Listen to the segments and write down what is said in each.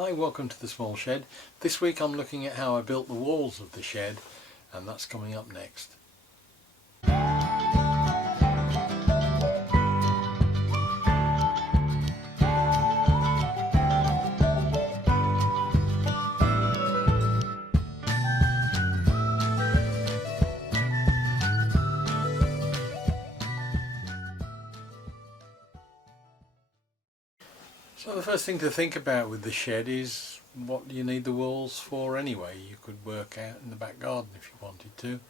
Hi, welcome to the small shed. This week I'm looking at how I built the walls of the shed, and that's coming up next. So the first thing to think about with the shed is, what do you need the walls for anyway? You could work out in the back garden if you wanted to,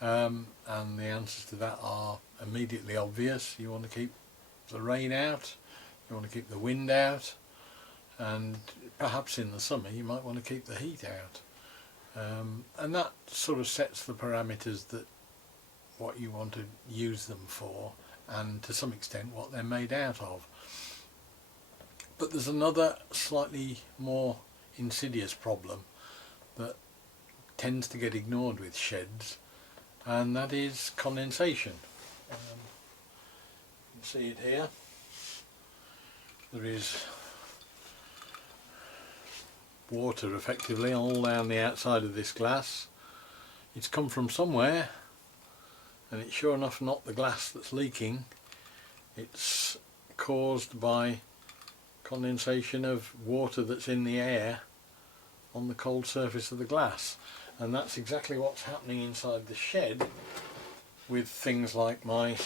and the answers to that are immediately obvious. You want to keep the rain out, you want to keep the wind out, and perhaps in the summer you might want to keep the heat out, and that sort of sets the parameters that what you want to use them for, and to some extent what they're made out of. But there's another slightly more insidious problem that tends to get ignored with sheds, and that is condensation. You can see it here. There is water effectively all down the outside of this glass. It's come from somewhere, and it's sure enough not the glass that's leaking. It's caused by condensation of water that's in the air on the cold surface of the glass, and that's exactly what's happening inside the shed with things like my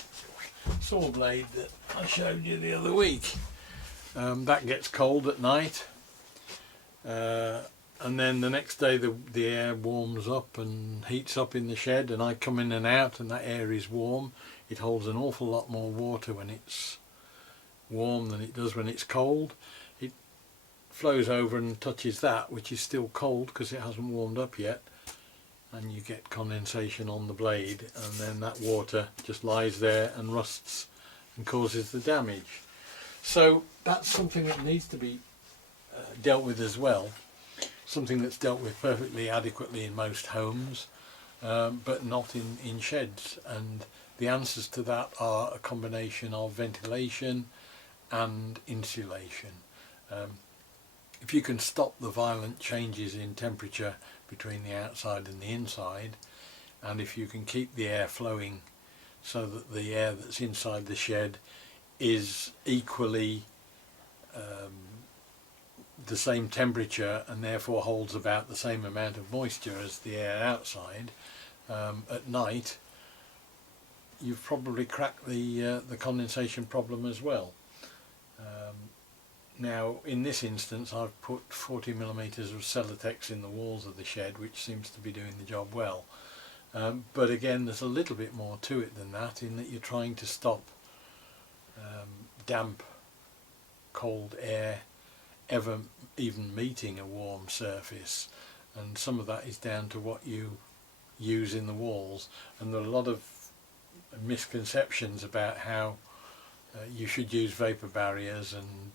saw blade that I showed you the other week. That gets cold at night, and then the next day the air warms up and heats up in the shed, and I come in and out and that air is warm. It holds an awful lot more water when it's warm than it does when it's cold. It flows over and touches that, which is still cold because it hasn't warmed up yet, and you get condensation on the blade, and then that water just lies there and rusts and causes the damage. So that's something that needs to be dealt with as well, something that's dealt with perfectly adequately in most homes, but not in sheds, and the answers to that are a combination of ventilation and insulation. If you can stop the violent changes in temperature between the outside and the inside, and if you can keep the air flowing so that the air that's inside the shed is equally the same temperature and therefore holds about the same amount of moisture as the air outside at night, you've probably cracked the condensation problem as well. Now in this instance I've put 40mm of Celotex in the walls of the shed, which seems to be doing the job well, but again there's a little bit more to it than that, in that you're trying to stop damp cold air even meeting a warm surface, and some of that is down to what you use in the walls, and there are a lot of misconceptions about how you should use vapor barriers and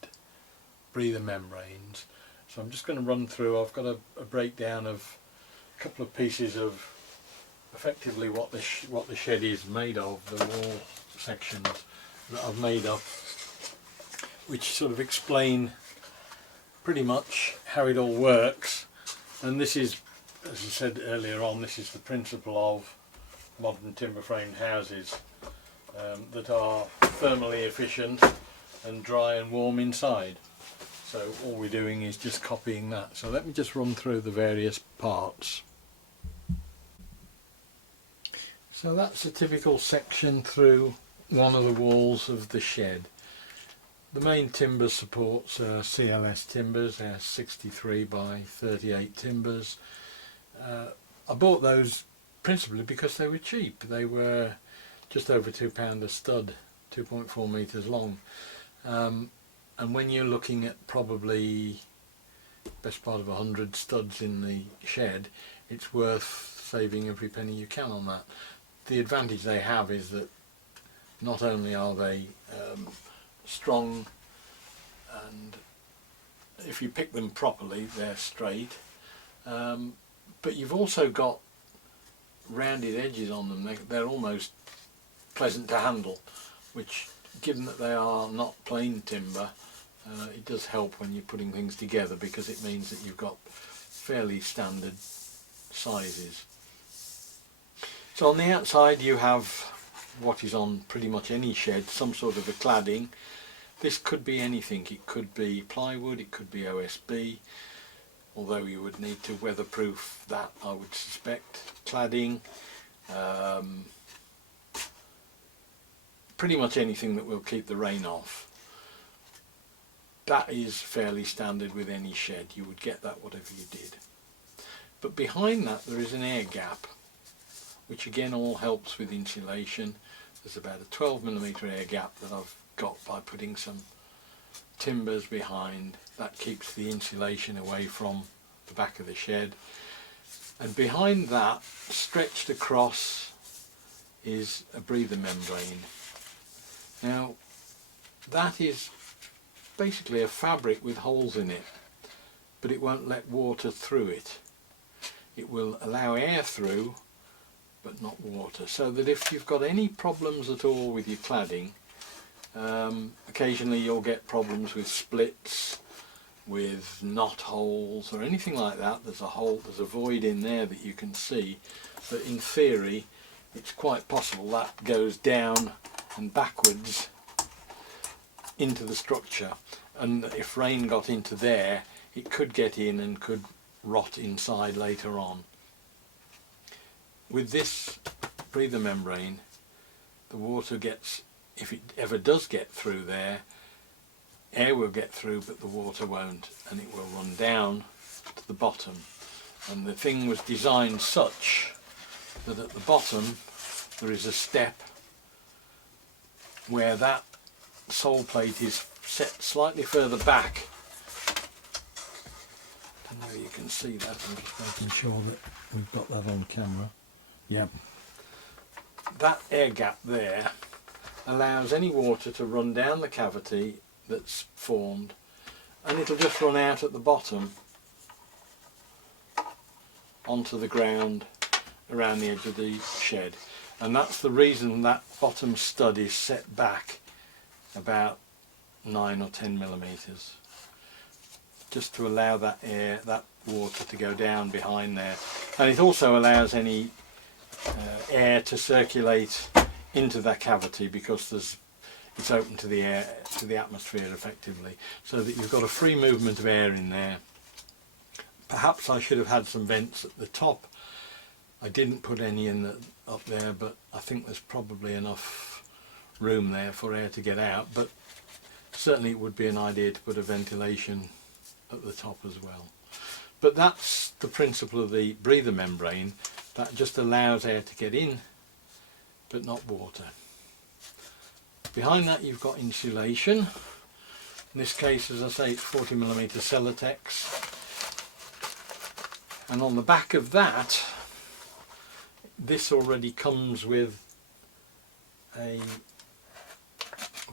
breather membranes. So I'm just going to run through. I've got a breakdown of a couple of pieces of effectively what the shed is made of, the wall sections that I've made up, which sort of explain pretty much how it all works. And this is, as I said earlier on, this is the principle of modern timber framed houses that are thermally efficient and dry and warm inside. So all we're doing is just copying that. So let me just run through the various parts. So that's a typical section through one of the walls of the shed. The main timber supports are CLS timbers. They're 63 by 38 timbers. I bought those principally because they were cheap. They were just over £2 a stud, 2.4 metres long. And when you're looking at probably best part of 100 studs in the shed, it's worth saving every penny you can on that. The advantage they have is that not only are they strong, and if you pick them properly they're straight, but you've also got rounded edges on them. They're almost pleasant to handle, which, given that they are not plain timber, It does help when you're putting things together because it means that you've got fairly standard sizes. So on the outside you have what is on pretty much any shed, some sort of a cladding. This could be anything. It could be plywood, it could be OSB, although you would need to weatherproof that, I would suspect. Cladding, pretty much anything that will keep the rain off. That is fairly standard with any shed. You would get that whatever you did. But behind that there is an air gap, which again all helps with insulation. There's about a 12mm air gap that I've got by putting some timbers behind. That keeps the insulation away from the back of the shed. And behind that, stretched across, is a breather membrane. Now that is basically a fabric with holes in it, but it won't let water through it. It will allow air through but not water, so that if you've got any problems at all with your cladding, occasionally you'll get problems with splits, with knot holes or anything like that. There's a void in there that you can see, but in theory it's quite possible that goes down and backwards into the structure, and if rain got into there it could get in and could rot inside later on. With this breather membrane, the water gets, if it ever does get through there, air will get through but the water won't, and it will run down to the bottom. And the thing was designed such that at the bottom there is a step where that sole plate is set slightly further back. I don't know if you can see that, I'm just making sure that we've got that on camera. Yeah. That air gap there allows any water to run down the cavity that's formed, and it'll just run out at the bottom onto the ground around the edge of the shed. And that's the reason that bottom stud is set back about 9 or 10mm, just to allow that air, that water to go down behind there. And it also allows any air to circulate into that cavity because it's open to the air, to the atmosphere effectively, so that you've got a free movement of air in there. Perhaps I should have had some vents at the top. I didn't put any up there, but I think there's probably enough room there for air to get out, but certainly it would be an idea to put a ventilation at the top as well. But that's the principle of the breather membrane. That just allows air to get in but not water. Behind that you've got insulation. In this case, as I say, it's 40mm Celotex, and on the back of that, this already comes with a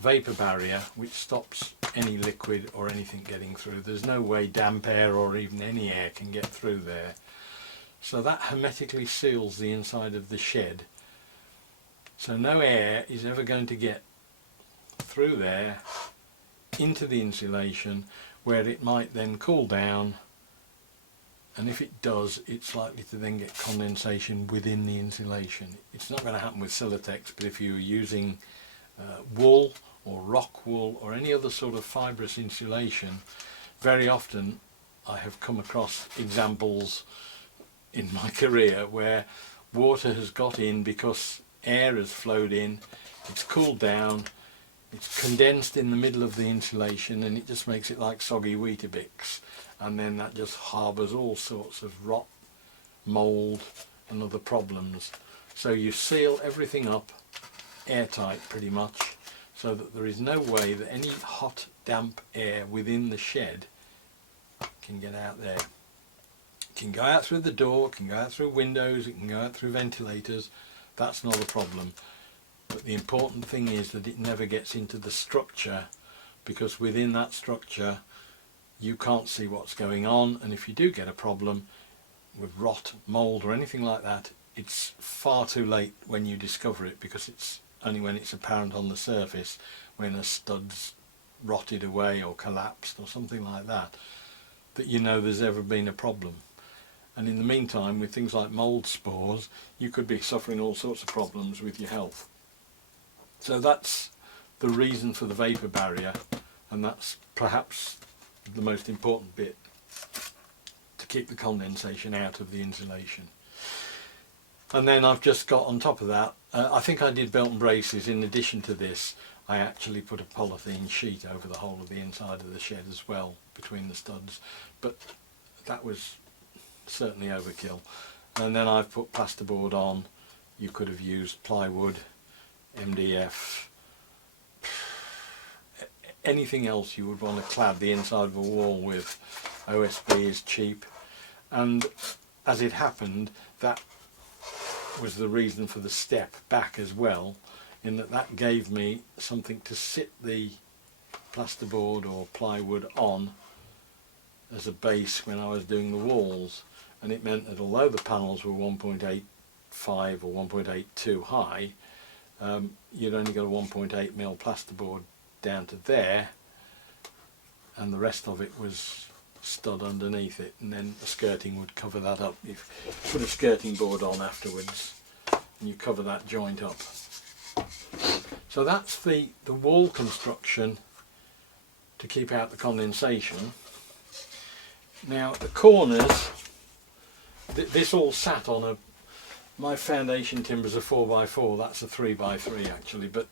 vapour barrier which stops any liquid or anything getting through. There's no way damp air or even any air can get through there. So that hermetically seals the inside of the shed. So no air is ever going to get through there into the insulation, where it might then cool down, and if it does, it's likely to then get condensation within the insulation. It's not going to happen with Celotex, but if you're using wool or rock wool or any other sort of fibrous insulation, very often I have come across examples in my career where water has got in because air has flowed in, it's cooled down, it's condensed in the middle of the insulation, and it just makes it like soggy Weetabix, and then that just harbours all sorts of rot, mould and other problems. So you seal everything up airtight pretty much, so that there is no way that any hot damp air within the shed can get out there. It can go out through the door, it can go out through windows, it can go out through ventilators. That's not a problem. But the important thing is that it never gets into the structure, because within that structure you can't see what's going on, and if you do get a problem with rot, mould or anything like that, it's far too late when you discover it, because it's only when it's apparent on the surface, when a stud's rotted away or collapsed or something like that, that you know there's ever been a problem. And in the meantime, with things like mould spores, you could be suffering all sorts of problems with your health. So that's the reason for the vapour barrier, and that's perhaps the most important bit, to keep the condensation out of the insulation. And then I've just got on top of that, I think I did belt and braces. In addition to this, I actually put a polythene sheet over the whole of the inside of the shed as well, between the studs, but that was certainly overkill. And then I've put plasterboard on. You could have used plywood, MDF, anything else you would want to clad the inside of a wall with. OSB is cheap, and as it happened, that was the reason for the step back as well, in that that gave me something to sit the plasterboard or plywood on as a base when I was doing the walls. And it meant that although the panels were 1.85 or 1.82 high, you'd only got a 1.8mm plasterboard down to there, and the rest of it was stud underneath it, and then the skirting would cover that up. You put a skirting board on afterwards and you cover that joint up. So that's the wall construction to keep out the condensation. Now the corners, this all sat on my foundation timber's a 4x4, that's a 3x3 actually, but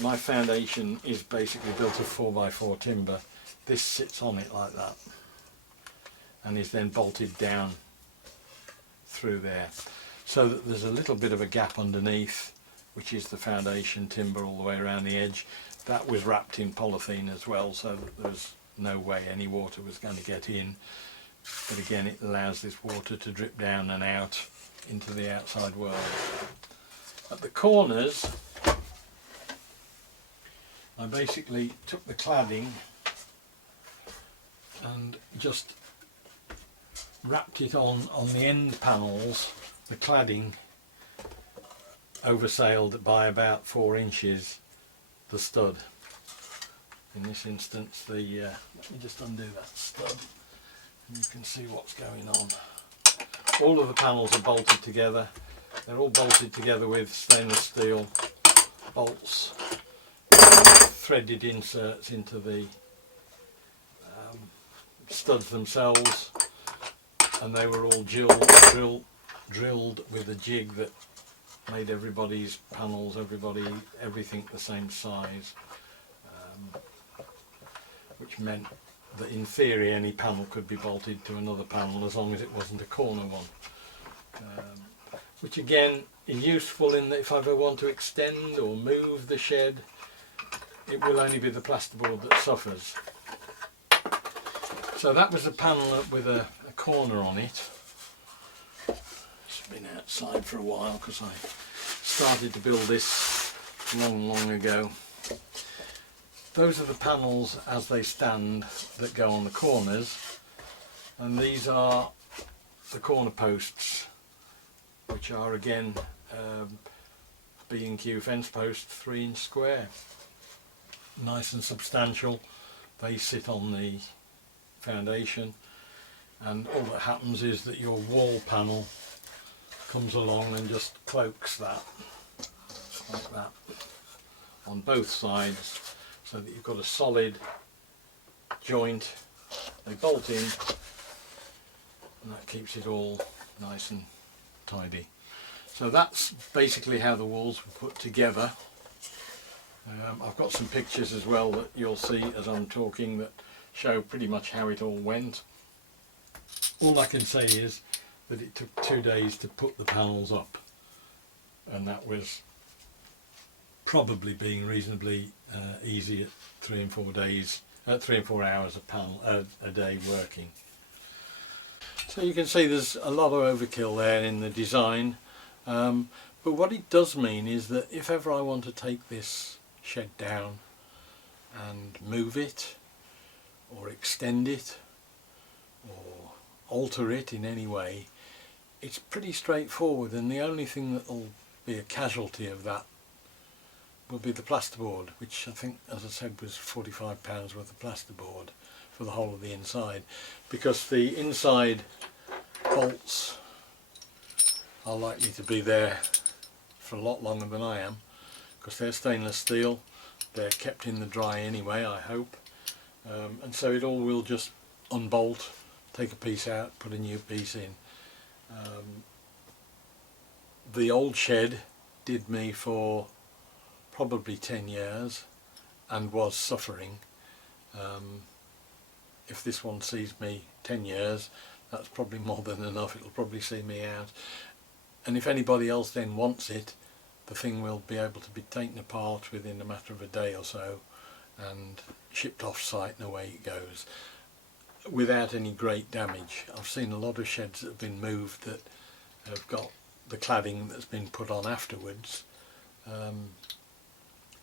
my foundation is basically built of 4x4 timber. This sits on it like that and is then bolted down through there, so that there's a little bit of a gap underneath, which is the foundation timber all the way around the edge. That was wrapped in polythene as well, so that there's no way any water was going to get in. But again, it allows this water to drip down and out into the outside world. At the corners, I basically took the cladding and just wrapped it on the end panels. The cladding oversailed by about 4 inches the stud. In this instance, let me just undo that stud and you can see what's going on. All of the panels are bolted together. They're all bolted together with stainless steel bolts, threaded inserts into the studs themselves, and they were all drilled with a jig that made everybody's panels, everything the same size, which meant that in theory any panel could be bolted to another panel as long as it wasn't a corner one, which again is useful in that if I ever want to extend or move the shed, it will only be the plasterboard that suffers. So that was a panel with a corner on it. It's been outside for a while because I started to build this long ago. Those are the panels as they stand that go on the corners, and these are the corner posts, which are again B&Q fence posts, 3-inch square, nice and substantial. They sit on the foundation, and all that happens is that your wall panel comes along and just cloaks that like that on both sides, so that you've got a solid joint. They bolt in and that keeps it all nice and tidy. So that's basically how the walls were put together. I've got some pictures as well that you'll see as I'm talking that show pretty much how it all went. All I can say is that it took 2 days to put the panels up, and that was probably being reasonably easy at 3 and 4 days, 3 and 4 hours a day working. So you can see there's a lot of overkill there in the design, but what it does mean is that if ever I want to take this shed down and move it or extend it or alter it in any way, it's pretty straightforward, and the only thing that will be a casualty of that will be the plasterboard, which I think, as I said, was £45 worth of plasterboard for the whole of the inside, because the inside bolts are likely to be there for a lot longer than I am, because they're stainless steel, they're kept in the dry anyway, I hope, and so it all will just unbolt, take a piece out, put a new piece in. The old shed did me for probably 10 years and was suffering. If this one sees me 10 years, that's probably more than enough. It'll probably see me out, and if anybody else then wants it, the thing will be able to be taken apart within a matter of a day or so and shipped off site, and away it goes without any great damage. I've seen a lot of sheds that have been moved that have got the cladding that's been put on afterwards,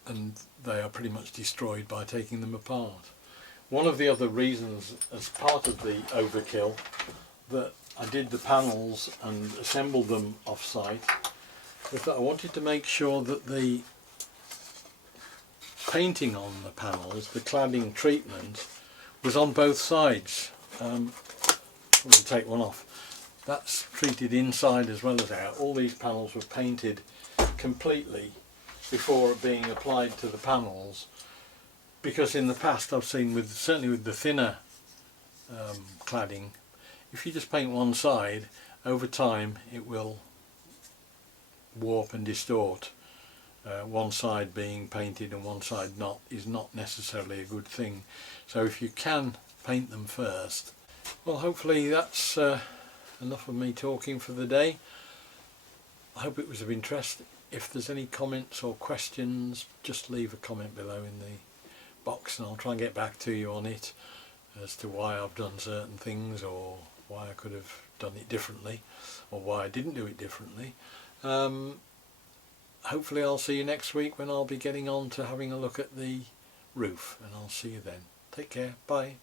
and they are pretty much destroyed by taking them apart. One of the other reasons, as part of the overkill, that I did the panels and assembled them off site was that I wanted to make sure that the painting on the panels, the cladding treatment, was on both sides. We'll take one off. That's treated inside as well as out. All these panels were painted completely before being applied to the panels, because in the past I've seen, certainly with the thinner cladding, if you just paint one side, over time it will warp and distort. One side being painted and one side not is not necessarily a good thing. So if you can paint them first. Well, hopefully that's enough of me talking for the day. I hope it was of interest. If there's any comments or questions, just leave a comment below in the box and I'll try and get back to you on it, as to why I've done certain things, or why I could have done it differently, or why I didn't do it differently. Hopefully I'll see you next week when I'll be getting on to having a look at the roof, and I'll see you then. Take care, bye.